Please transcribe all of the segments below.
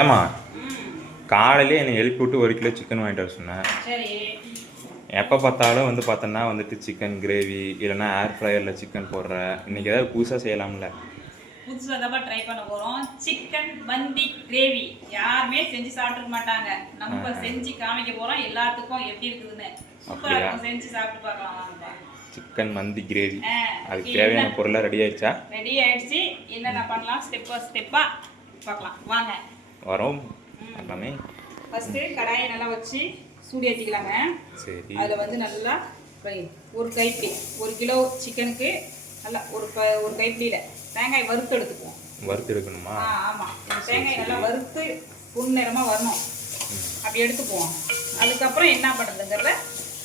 ஏம்மா காலையிலே என்னை எழுப்பி விட்டு 1 கிலோ சிக்கன் வாங்கிட்டு வர சொன்னேன். சரி. எப்போ பார்த்தாலும் வந்து பார்த்தோன்னா வந்துட்டு சிக்கன் கிரேவி இல்லைன்னா ஏர் ஃப்ரையரில் சிக்கன் போடுற. இன்றைக்கி ஏதாவது புதுசாக செய்யலாம்ல? புதுசாக தான் ட்ரை பண்ண போகிறோம். சிக்கன் மந்தி கிரேவி யாருமே செஞ்சு சாப்பிட்டுக்க மாட்டாங்க. நம்ம செஞ்சு காமிக்க போகிறோம் எல்லாத்துக்கும் எப்படி இருக்குதுன்னு. சூப்பராக இருக்கும், செஞ்சு சாப்பிட்டு பார்க்கலாம் வாங்கப்பா. சிக்கன் மந்தி கிரேவி அதுக்கு தேவையான பொருளாக ரெடி ஆயிடுச்சா? ரெடி ஆயிடுச்சு. என்னென்ன பண்ணலாம் ஸ்டெப்பாக பார்க்கலாம் வாங்க. வரோம் எல்லாமே. ஃபஸ்ட்டு கடாயை நல்லா வச்சு சூடு ஏற்றிக்கலாங்க. சரி. அதில் வந்து நல்லா ஒரு கைப்பிடி 1 கிலோ சிக்கனுக்கு நல்லா ஒரு கைப்பிடியில் தேங்காய் வறுத்து எடுத்துக்குவோம். வறுத்து எடுக்கணுமா? ஆமாம். தேங்காய் நல்லா வறுத்து பொன்னிறமாக வரணும். அப்படி எடுத்துக்குவோம். அதுக்கப்புறம் என்ன பண்ணுறதுங்கிறத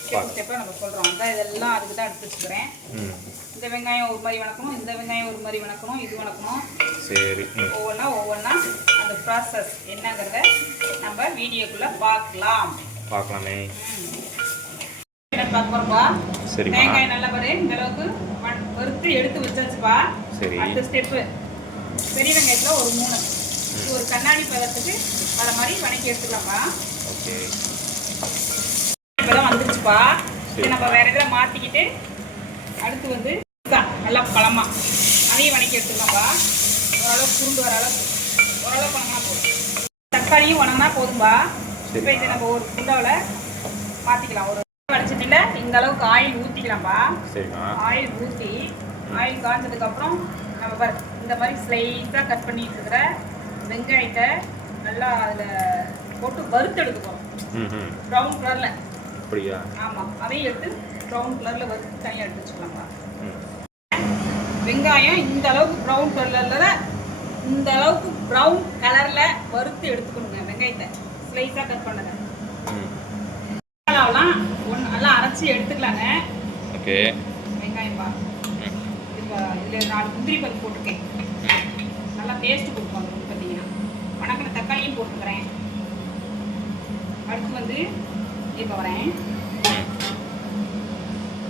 ஸ்டெப்பாக நம்ம சொல்கிறோம். அதான் இதெல்லாம் அதுக்கு தான் எடுத்து வச்சுக்கிறேன். இந்த வெங்காயம் ஒரு மாதிரி வணக்கணும், இந்த வெங்காயம் ஒரு மாதிரி வணக்கணும், இது வணக்கணும். சரி. ஒவ்வொன்றா அந்த ப்ராசஸ் என்னங்கிறத நம்ம வீடியோக்குள்ளே பார்க்கலாமே. என்ன பார்க்க போகிறோம்ப்பா? சரி. தேங்காய் நல்லா பாரு இந்த அளவுக்கு வறுத்து எடுத்து வச்சாச்சுப்பா. சரி. அடுத்த ஸ்டெப்பு பெரிய வெங்காயத்தில் ஒரு 3 ஒரு கண்ணாடி பதத்துக்கு வர மாதிரி வணக்கி எடுத்துக்கலாம்ப்பா. ஓகே. இப்போதான் வந்துருச்சுப்பா. இது நம்ம வேற இதில் மாற்றிக்கிட்டு அடுத்து வந்து நல்லா பழமாக அதையும் வணக்கி எடுத்துக்கலாம்ப்பா. ஓரளவு குருண்டு வர அளவுக்கு ஓரளவு வணங்கினா போதும். தக்காளியும் வணங்கினா போதும்பா. இப்போ இதை நம்ம ஒரு குண்டாவில் மாற்றிக்கலாம். ஒரு வடிச்சிட்டில் இந்த அளவுக்கு ஆயில் ஊற்றிக்கலாம்ப்பா. ஆயில் ஊற்றி ஆயில் காய்ச்சதுக்கப்புறம் நம்ம இந்த மாதிரி ஸ்லைஸாக கட் பண்ணிட்டு இருக்கிற வெங்காயத்தை நல்லா அதில் போட்டு வறுத்து எடுத்துக்கணும். ப்ரௌன் கலரில். அப்படியா? ஆமாம். அதையும் எடுத்து ப்ரௌன் கலரில் வறுத்து தனியாக எடுத்து வச்சுக்கலாம்ப்பா. வெங்காயம் இந்த அளவுக்கு ப்ரௌன் கலரில் வறுத்து எடுத்துக்கணுங்க. வெங்காயத்தை ஸ்லைஸாக கட் பண்ணுங்க. மசாலாவெல்லாம் நல்லா அரைச்சி எடுத்துக்கலாங்க. ஓகே. வெங்காயம் பா இப்போ இதில் 4 முந்திரி பருப்பு போட்டிருக்கேன். நல்லா டேஸ்ட்டு கொடுக்கும். அது வந்து பார்த்தீங்கன்னா வணக்கின தக்காளியும் போட்டுக்கிறேன். அடுத்து வந்து இப்போ வரேன்.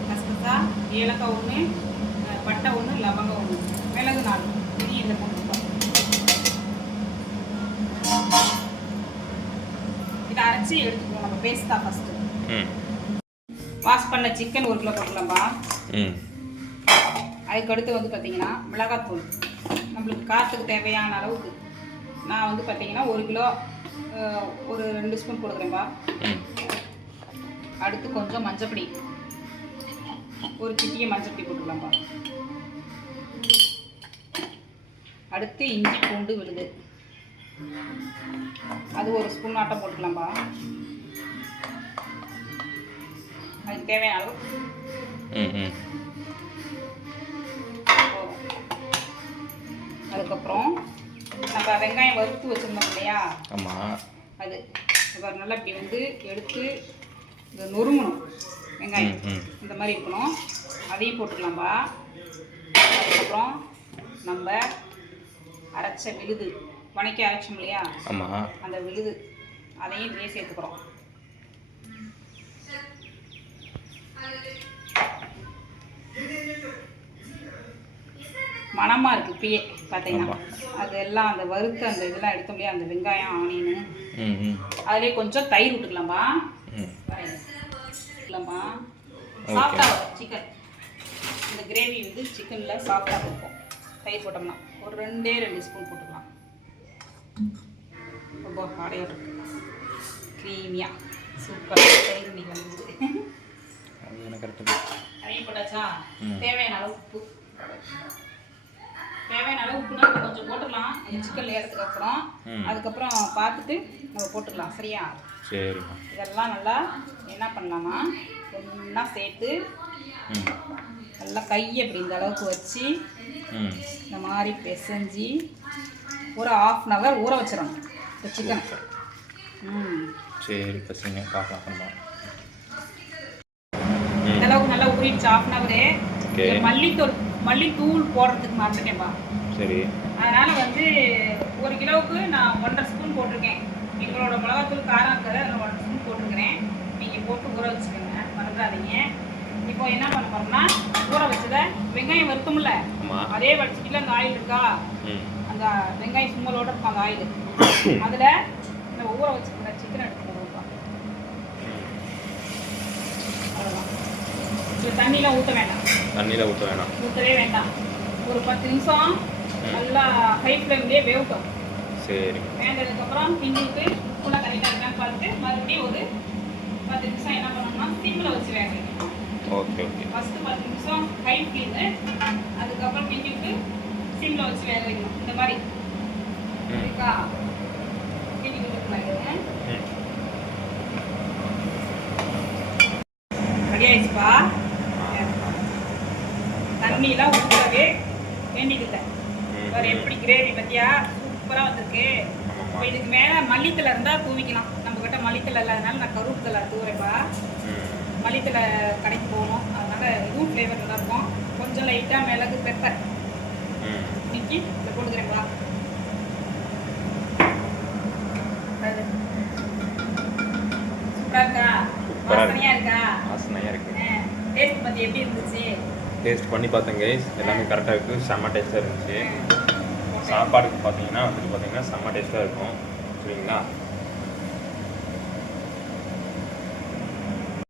கசகசா, ஏலக்காய் 1, பட்டை 1, லவங்கம் 1, மிளகு 4, பெரிய இந்த போட்டுருக்கோம். இதை அரைச்சி எடுத்துக்குவோம் நம்ம பேஸ்ட்டாக. ஃபஸ்ட்டு வாஷ் பண்ண சிக்கன் 1 கிலோ போட்டுக்கலாம்ப்பா. அதுக்கடுத்து வந்து பார்த்தீங்கன்னா மிளகாத்தூள் நம்மளுக்கு காரத்துக்கு தேவையான அளவுக்கு. நான் வந்து பார்த்தீங்கன்னா 1 கிலோ ஒரு 2 ஸ்பூன் போடுக்கிறேன்ப்பா. அடுத்து கொஞ்சம் மஞ்சப்பொடி, ஒரு சிட்டிகை மஞ்சப்பொடி போட்டுக்கலாம்ப்பா. அடுத்து இஞ்சி பூண்டு விழுது அது 1 ஸ்பூன் ஆட்டம் போட்டுக்கலாம்ப்பா. அதுக்கு தேவையான அளவு அதுக்கப்புறம் நம்ம வெங்காயம் வறுத்து வச்சுருந்தோம் இல்லையா? ஆமாம். அது நல்லா இப்படி வந்து எடுத்து இந்த நொறுங்கணும். வெங்காயம் இந்த மாதிரி இருக்கணும். அதையும் போட்டுக்கலாம்ப்பா. அதுக்கப்புறம் நம்ம அரைச்ச விழுது வணக்கி அரைச்சோம் இல்லையா? ஆமாம். அந்த விழுது அதையும் இப்படியே சேர்த்துக்கிறோம். மணமாக இருக்குது இப்பயே பார்த்தீங்கன்னா. அதெல்லாம் அந்த வறுத்து அந்த இதெல்லாம் எடுத்தோம் இல்லையா? அந்த வெங்காயம் ஆனியனு அதிலே கொஞ்சம் தயிர் விட்டுக்கலாம்ப்பா. சாஃப்டாக வரும் சிக்கன். இந்த கிரேவி வந்து சிக்கனில் சாஃப்டாக இருக்கும். தயிர் போட்டோம்னா ஒரு 2 ஸ்பூன் போட்டுக்கலாம். ரொம்ப ஆடையாக இருக்கு, க்ரீமியாக சூப்பராக தயிர் இன்னைக்கு வந்துச்சு. அதையும் போட்டாச்சா? தேவையான அளவு உப்பு. தேவையான அளவு உப்புனா கொஞ்சம் போட்டுக்கலாம் அந்த சிக்கன் ஏறதுக்கு அப்புறம். அதுக்கப்புறம் பார்த்துட்டு நம்ம போட்டுக்கலாம். சரியா? சரி. இதெல்லாம் நல்லா என்ன பண்ணலாமா ஒன்றா சேர்த்து நல்லா கையை இப்படி இந்த அளவுக்கு வச்சு இந்த மாதிரி பிசைஞ்சு ஒரு 1/2 hour ஊற வச்சிடணும் இந்த சிக்கன். சரி பசங்க பார்க்கலாம். இந்த அளவுக்கு நல்லா ஊறிடுச்சு 1/2 hour. மல்லித்தூள் போடுறதுக்கு மறந்துட்டேன்ப்பா. சரி. அதனால் வந்து 1 கிலோவுக்கு நான் 1.5 ஸ்பூன் போட்டிருக்கேன். எங்களோட மிளகாத்தூள் காரம் இருக்கிறத அதில் 1 ஸ்பூன் போட்டிருக்கிறேன். நீங்கள் போட்டு ஊற வச்சுக்கோங்க, மறந்துடாதீங்க. இப்போ என்ன பண்ண போகிறோம்னா ஊற வச்சதை வெங்காயம் வறுத்தோம்ல அதே வடிச்சிட்டில் அந்த ஆயில் இருக்கா? அந்த வெங்காயம் சும்மலோடு இருக்கும் அந்த ஆயில் அதில் இந்த ஊற வச்சுருந்த சிக்கன் எடுத்து போடுவோம்ப்பா. அவ்வளோதான். இது தண்ணியெலாம் ஊற்ற வேண்டாம். தண்ணியில் ஊற்ற வேணாம். ஊற்றவே வேண்டாம். ஒரு 10 நிமிஷம் நல்லா ஹை ஃப்ளேம்லேயே வேகட்டும். சரி. வேண்டதுக்கப்புறம் கிண்டி விட்டு ஃபுல்லாக கரெக்டாக இருக்கான்னு பார்த்துட்டு மறுபடியும் ஒரு 10 நிமிஷம் என்ன பண்ணணும்னா சிம்மில் வச்சு வேக வைக்கணும். Okay okay. ஃபஸ்ட்டு 10 நிமிஷம் ஹை ஃப்ளேமு, அதுக்கப்புறம் கிண்டி விட்டு சிம்மில் வச்சு வேக வைக்கணும். இந்த மாதிரி இருக்கா? கிண்டி விட்டுருக்காங்க. ரெடி ஆயிடுச்சுப்பா. தண்ணியெலாம் ஊற்றவே வேண்டியதில்லை. வேறு எப்படி கிரேவி பற்றியா சூப்பராக வந்திருக்கு. இப்போ இதுக்கு மேலே மல்லித்தலை இருந்தால் தூவிக்கலாம். நம்மக்கிட்ட மல்லித்தலை இல்லாதனால நான் கருவேப்பிலை தூவுறேன்ப்பா. மல்லித்தலை கடைக்கு போகணும், அதனால் இதுவும் ஃப்ளேவர் நல்லா இருக்கும். கொஞ்சம் லைட்டாக மிளகு பெப்பர் இன்னைக்கு இதை போட்டுக்கிறேங்களா? சூப்பராக இருக்கா? வாசனையாக இருக்கா? வாசனையாக இருக்கு. டேஸ்ட் பற்றி எப்படி இருந்துச்சு? டேஸ்ட் பண்ணி பார்த்தேன் கைஸ், எல்லாமே கரெக்டாக இருக்குது. செம்ம டேஸ்ட்டாக இருந்துச்சு. சாப்பாடுக்கு பார்த்தீங்கன்னா வந்துட்டு பார்த்தீங்கன்னா செம்ம டேஸ்ட்டாக இருக்கும். சரிங்களா?